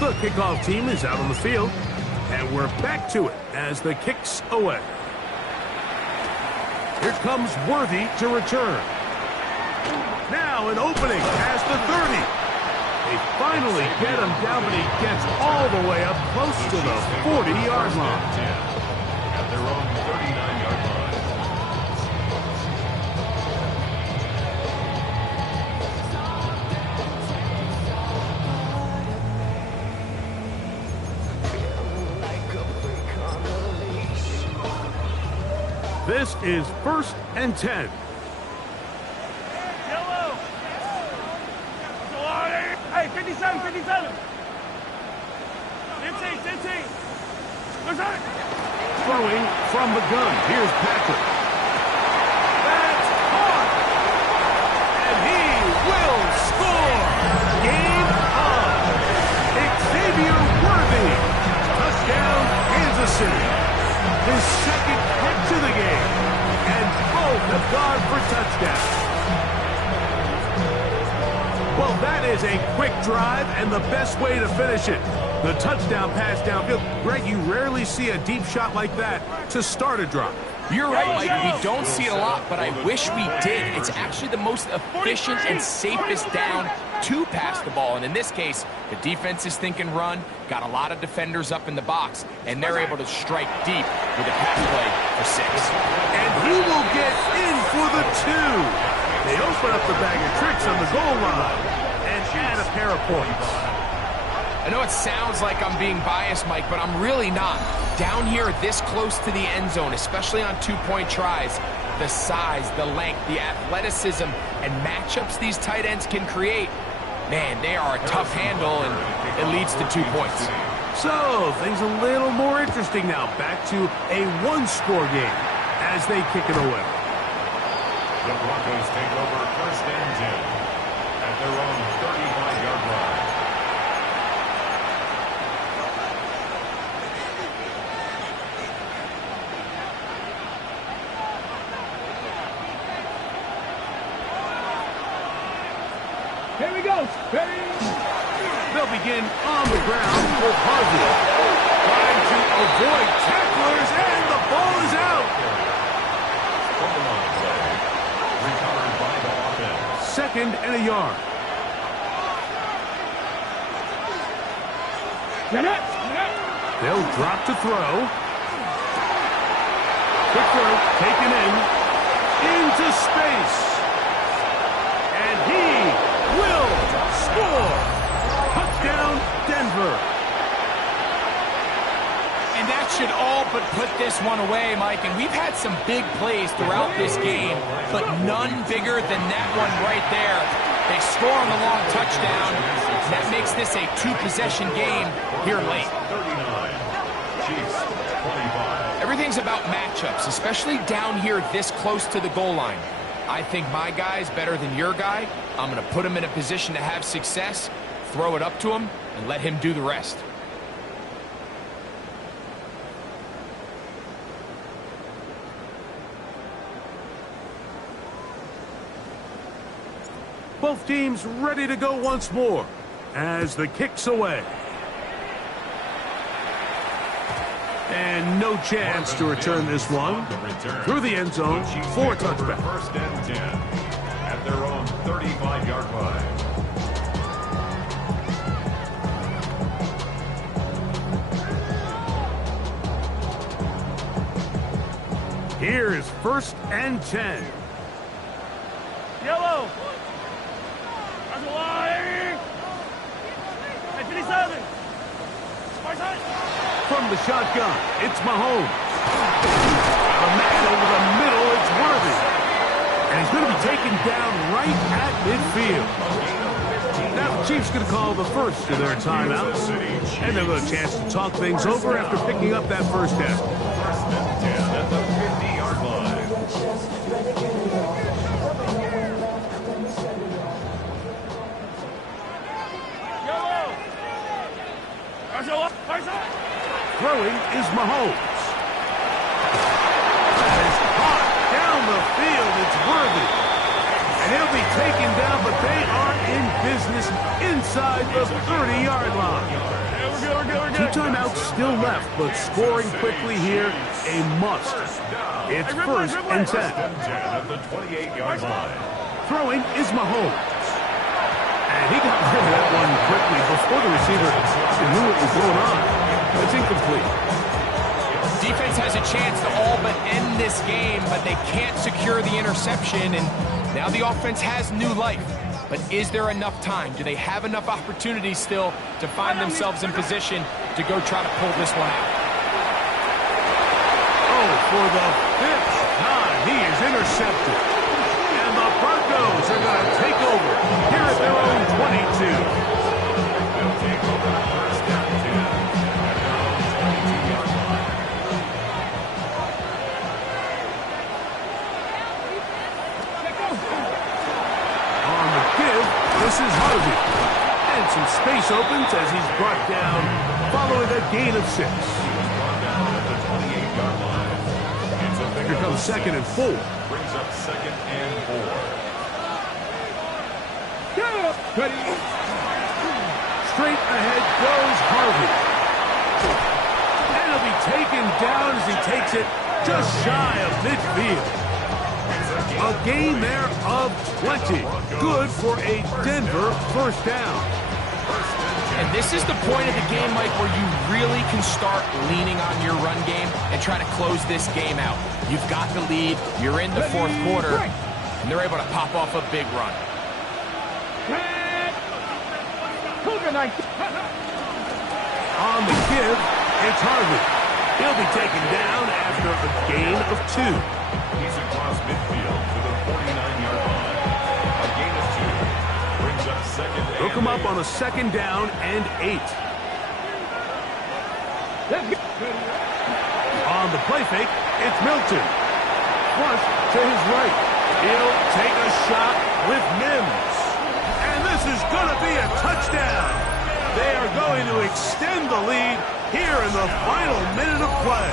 The kickoff team is out on the field, and we're back to it as the kick's away. Here comes Worthy to return. Now an opening past the 30. They finally get him down, but he gets all the way up close to the 40-yard line. At their own 39-yard line. This is first and 10. Yellow. Hey, 57, 57. 15, 15. What's that? Throwing from the gun. Here's Patrick. That's caught. And he will score. Game on. Xavier Worthy. Touchdown, Kansas City. His second hit to the game. And both have gone for touchdowns. Well, that is a quick drive and the best way to finish it. The touchdown pass downfield. Greg, you rarely see a deep shot like that to start a drive. You're right, Mike. We don't see it a lot, but I wish we did. It's actually the most efficient and safest down to pass the ball. And in this case, the defense is thinking run, got a lot of defenders up in the box, and they're able to strike deep with a pass play for 6. And he will get in for the 2. They open up the bag of tricks on the goal line and add a pair of points. I know it sounds like I'm being biased, Mike, but I'm really not. Down here this close to the end zone, especially on 2-point tries, the size, the length, the athleticism, and matchups these tight ends can create, man, they are a tough handle, and it leads to 2 points. So, things a little more interesting now. Back to a 1-score game as they kick it away. The Broncos take over first and 10 at their own 35-yard line. Here we go. Ready? They'll begin on the ground with Harvey. Trying to avoid tacklers, and the ball is out. Recovered by the offense. Second and a yard. Get it. They'll drop to throw. Quick throw, taken into space. And he will score. Touchdown, Denver. And that should all but put this one away, Mike. And we've had some big plays throughout this game, but none bigger than that one right there. They score on the long touchdown. That makes this a 2-possession game here late. 39. Chiefs 25. Everything's about matchups, especially down here this close to the goal line. I think my guy's better than your guy. I'm going to put him in a position to have success, throw it up to him, and let him do the rest. Both teams ready to go once more as the kick's away. And no chance to return this one. Through the end zone for a touchback. First and 10 at their own 35-yard line. Here is first and 10. Yellow. That's a lie. Hey, 57. Far side. From the shotgun, it's Mahomes. A man over the middle, it's Worthy. And he's going to be taken down right at midfield. Now the Chiefs going to call the first of their timeouts. And they'll get a chance to talk things over after picking up that first down. First and 10 at the 50-yard line. Yellow. Far side. Throwing is Mahomes. As hot down the field, it's Worthy. And he'll be taken down, but they are in business inside the 30-yard line. We're good. 2 timeouts still left, but scoring quickly here, a must. It's first and 10. First and 10 at the 28-yard line. Throwing is Mahomes. And he got rid of that one quickly before the receiver knew what was going on. It's incomplete. Defense has a chance to all but end this game, but they can't secure the interception, and now the offense has new life. But is there enough time? Do they have enough opportunities still to find themselves in position to go try to pull this one out? Oh, for the 5th time, he is intercepted. And the Broncos are going to take over here at their own 22. They'll take over first and 10 at their own 22-yard line. On the give, this is Harvey. And some space opens as he's brought down following a gain of 6. Brought down at the 28-yard line. It's a big Here comes second and 4. brings up second and 4. Straight ahead goes Harvey. And he'll be taken down as he takes it just shy of midfield. A gain there of 20. Good for a Denver first down. And this is the point of the game, Mike, where you really can start leaning on your run game and try to close this game out. You've got the lead, you're in the fourth quarter, and they're able to pop off a big run. On the give, it's Harvey. He'll be taken down after a gain of 2. He's across midfield to the 49-yard line. A gain of 2 brings up second and They'll come up 8. on a second down and 8. On the play fake, it's Milton. Flush to his right. He'll take a shot with Mims. And this is going to be a touchdown. They are going to extend the lead here in the final minute of play.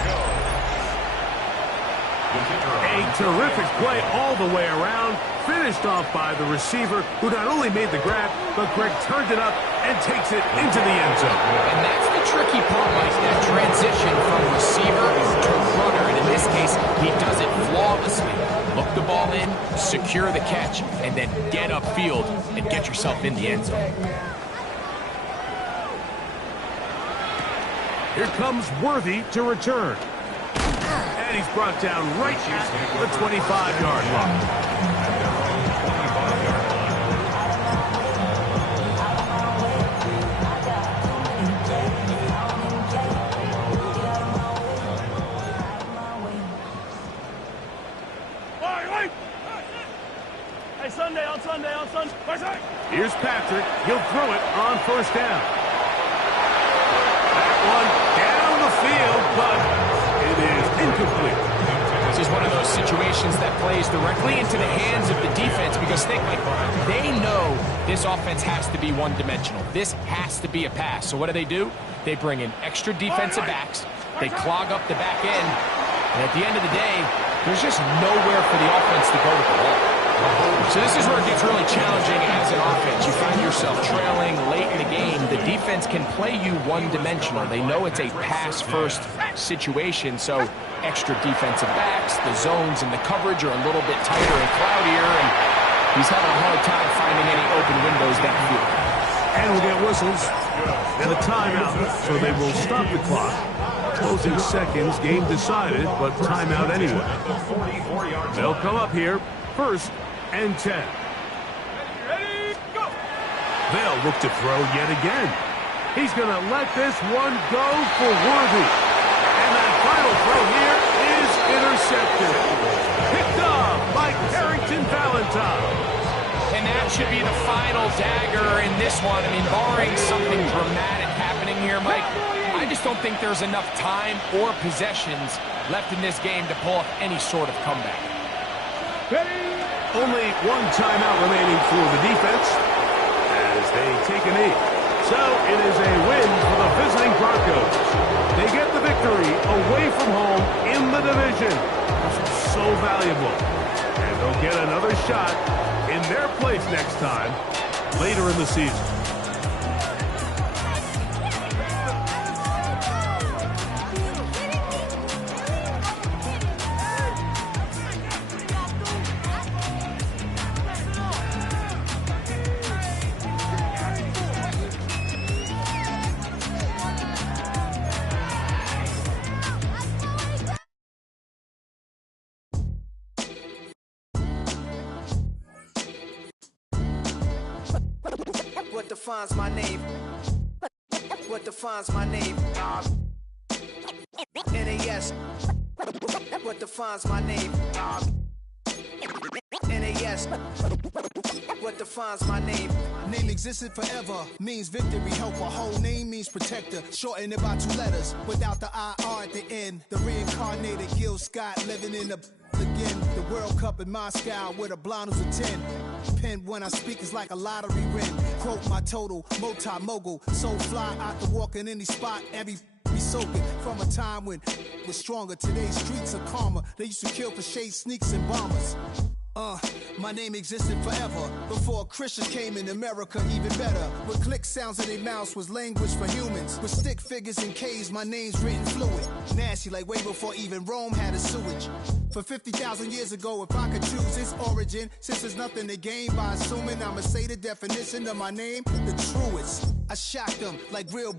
A terrific play all the way around, finished off by the receiver, who not only made the grab, but Greg turned it up and takes it into the end zone. And that's the tricky part, Mike, that transition from receiver to runner. And in this case, he does it flawlessly. Look the ball in, secure the catch, and then get upfield and get yourself in the end zone. Here comes Worthy to return. And he's brought down right at the 25-yard line. Hey, Sunday. Here's Patrick. He'll throw it on first down. That one down the field, but it is incomplete. So is one of those situations that plays directly into the hands of the defense because they know this offense has to be one-dimensional. This has to be a pass. So what do? They bring in extra defensive backs. They clog up the back end. And at the end of the day, there's just nowhere for the offense to go with the ball. So this is where it gets really challenging as an offense. You find yourself trailing late in the game. The defense can play you one-dimensional. They know it's a pass-first situation, so extra defensive backs, the zones and the coverage are a little bit tighter and cloudier, and he's having a hard time finding any open windows downfield. And we'll get whistles and a timeout, so they will stop the clock. Closing seconds, game decided, but timeout anyway. They'll come up here, 1st and 10. They'll look to throw yet again. He's going to let this one go for Worthy. And that final throw here is intercepted. Picked up by Carrington Valentine. And that should be the final dagger in this one. I mean, barring something dramatic happening here, Mike, I just don't think there's enough time or possessions left in this game to pull off any sort of comeback. Only one timeout remaining for the defense as they take a knee. So it is a win for the visiting Broncos. They get the victory away from home in the division. This is so valuable. And they'll get another shot in their place next time later in the season. What defines my name? What defines my name? NAS. What defines my name? NAS. What defines my name? Name existed forever, means victory, helper. Whole name means protector. Shorten it by 2 letters, without the IR at the end. The reincarnated Gil Scott living in the again. The World Cup in Moscow with a blind who's a 10. Pen when I speak is like a lottery win. Quote my total, multi-mogul. So fly out to walk in any spot, every be soaking from a time when it was stronger. Today's streets are calmer. They used to kill for shade sneaks and bombers. My name existed forever before Christians came in America, even better. With click sounds in their mouths was language for humans. With stick figures and K's, my name's written fluid. Nasty like way before even Rome had a sewage. For 50,000 years ago, if I could choose its origin, since there's nothing to gain by assuming I'ma say the definition of my name, the truest. I shocked them like real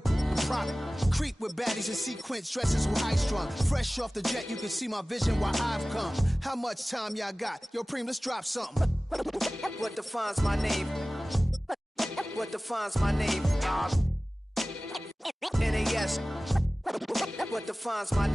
prop. Creep with baddies in sequence, dresses with high strung. Fresh off the jet, you can see my vision where I've come. How much time y'all got? Yo, Preem, let's drop something. What defines my name? What defines my name? NAS. What defines my name?